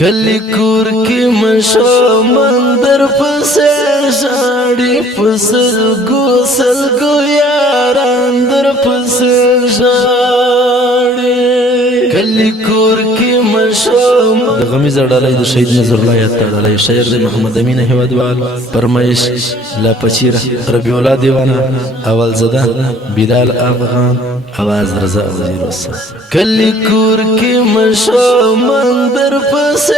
کلی کور کی مشامن در پسې ژاړي پسلګو سلګو یاران در پسې ژاړي کلی کور کی مشامن د غمی زړالای د شهید نظر الله یاد تړلای شاعر د محمد امین هیوادوال فرمایش لا پچیره ربیع الله دیوانه اول زده بلال افغان आवाज رضا وزیر وسه کلی کور کی مشامن در پسې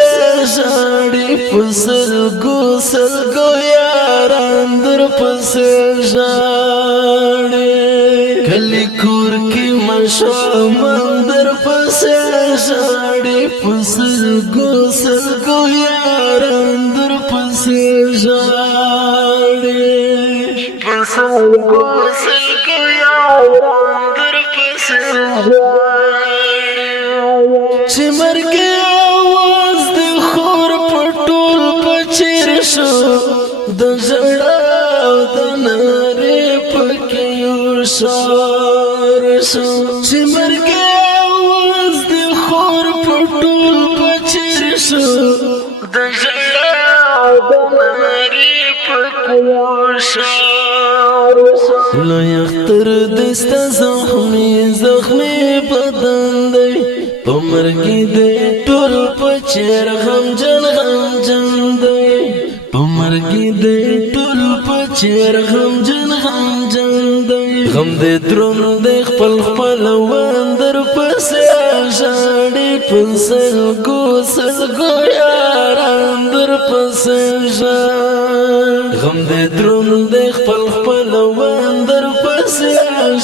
ژاړي پسلګو سلګو یاران در پسې ژاړي کلی کور کی مشامن در پسې ژاړي پسلګو سلګو یاران در پسې ژاړي پسلګو سلګو یاران در پسې ژاړي چې مرګ د ژړا د نارې پکې شور شو چې مرګ اواز د خور په ټول پچیر شو د ژړا د نارې پکې شور شو لوی اختر دسته زخمي بدن دی په مرګ دې ټول پچیر غمجن دی پمرګي دې ټول پچیر غمجن دی غم دې درون دې خپل وندر پسې ژاړي پسلګو سلګو یاران در پسې ژاړي غم دې درون دې خپل وندر پسې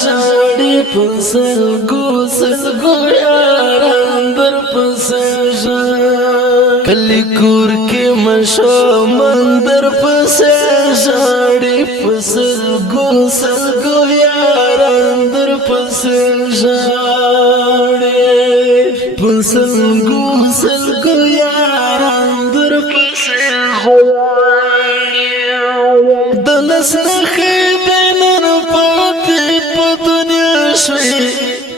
ژاړي پسلګو سلګو یاران در پسې ژاړي کلی کور کې مشامن در پسې ژاړي پسلګو سلګو یاران در پسې ژاړي پسلګو سلګو یاران در پسې ژاړي د لس نخې دې نن پاتې په دنیا شوې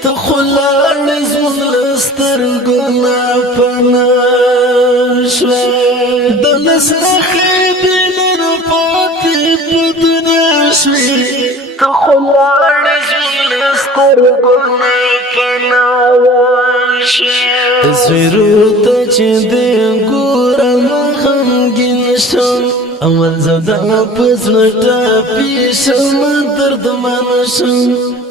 ته خو لاړې زموږ له سترګو نه پناه شوې د لس نخې دې نن پاتې په دنیا شوې ته خو لاړې زموږ له سترګو نه پناه شوې تصویرو ته چې دې ګورم غمګین شم اول زده په زړه ټاپي شم دردمن شم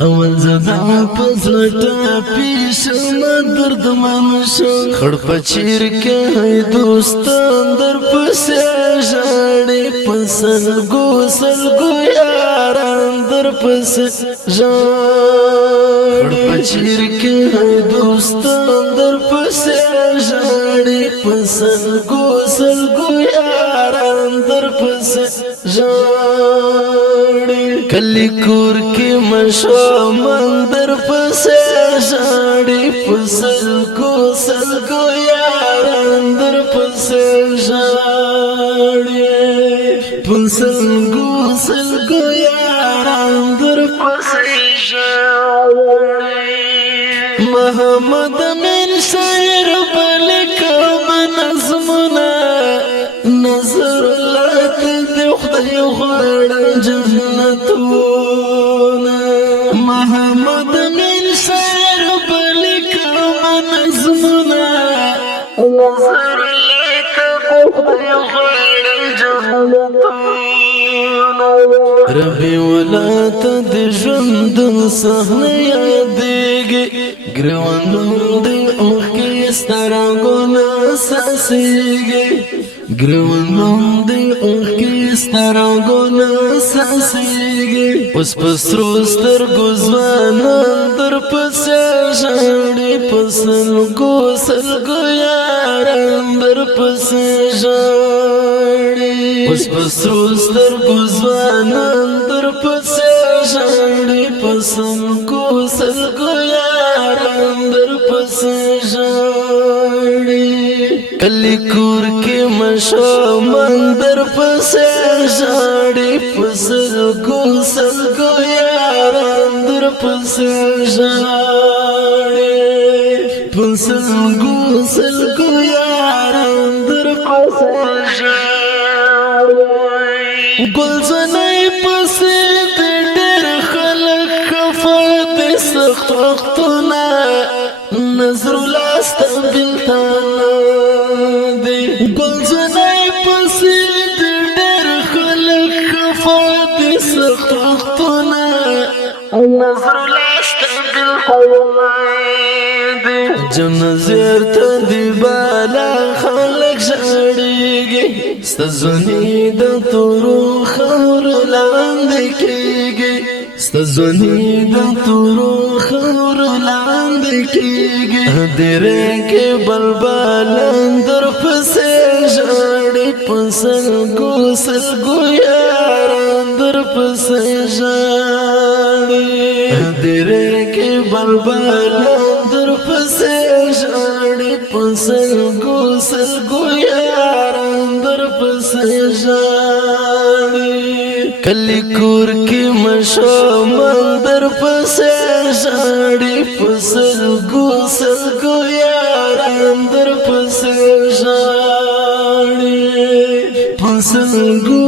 اول زده په زړه ټاپي شم دردمن شم خړ په چیر کې دوستان در پسې ژاړي پسلګو سلګو یاران در پسې ژاړي خړ په چیر کې دوستان در پسې ژاړي پسلګو سلګو یاران در پسې ژاړي کلی کور کې مشامن در پسې ژاړي پسلګو سلګو یاران در پسې ژاړي پسلګو سلګو یاران در پسې ژاړي محمد امین شاعر بلکم نظمونه نظر الله ته دې خدای غواړم جنتونه محمد امین شاعر بلکم نظمونه نظر الله ته دې خدای غواړم جنتونه ربي ولا ته دې ژوند صحنه یادېږي ګرېوانو دې اوښکې سترګونه ساسېږي ګرېوانو دې اوښکې سترګونه ساسېږي اوس په سرو سترګو ځوانان در پسې ژاړي پسلګو سلګو یاران در پسې ژاړي اوس په سرو سترګو ځوانان در پسې ژاړي پسلګو سلګو یاران در پسې ژاړي کلی کور کې مشامن در پسې ژاړي پسلګو سلګو یاران در پسې ژاړي پسلګو سلګو یاران گلزنای پسې د ډېر خلک خفه د سخت وختونه نظر لاسته بلتانه دی گلزنای پسې د ډېر خلک خفه د سخت وختونه نظر لاسته بلتانه دی جنازیر ته دی بالا خلک ژړېږي ستا ځواني د تورو خاورو لاندې کېږي ستا ځواني د تورو خاورو لاندې کېږي دیرې کې بلبل اندر پسې ژاړي په سلګو سلګو یاران در پسې ژاړي دیرې کې بلبل اندر پسې ژاړي په سلګو سلګو یاران در پسې ژاړي کلی کور کې مشامل در پسې ژاړي په سلګو سلګو یاران در پسې ژاړي په سلګو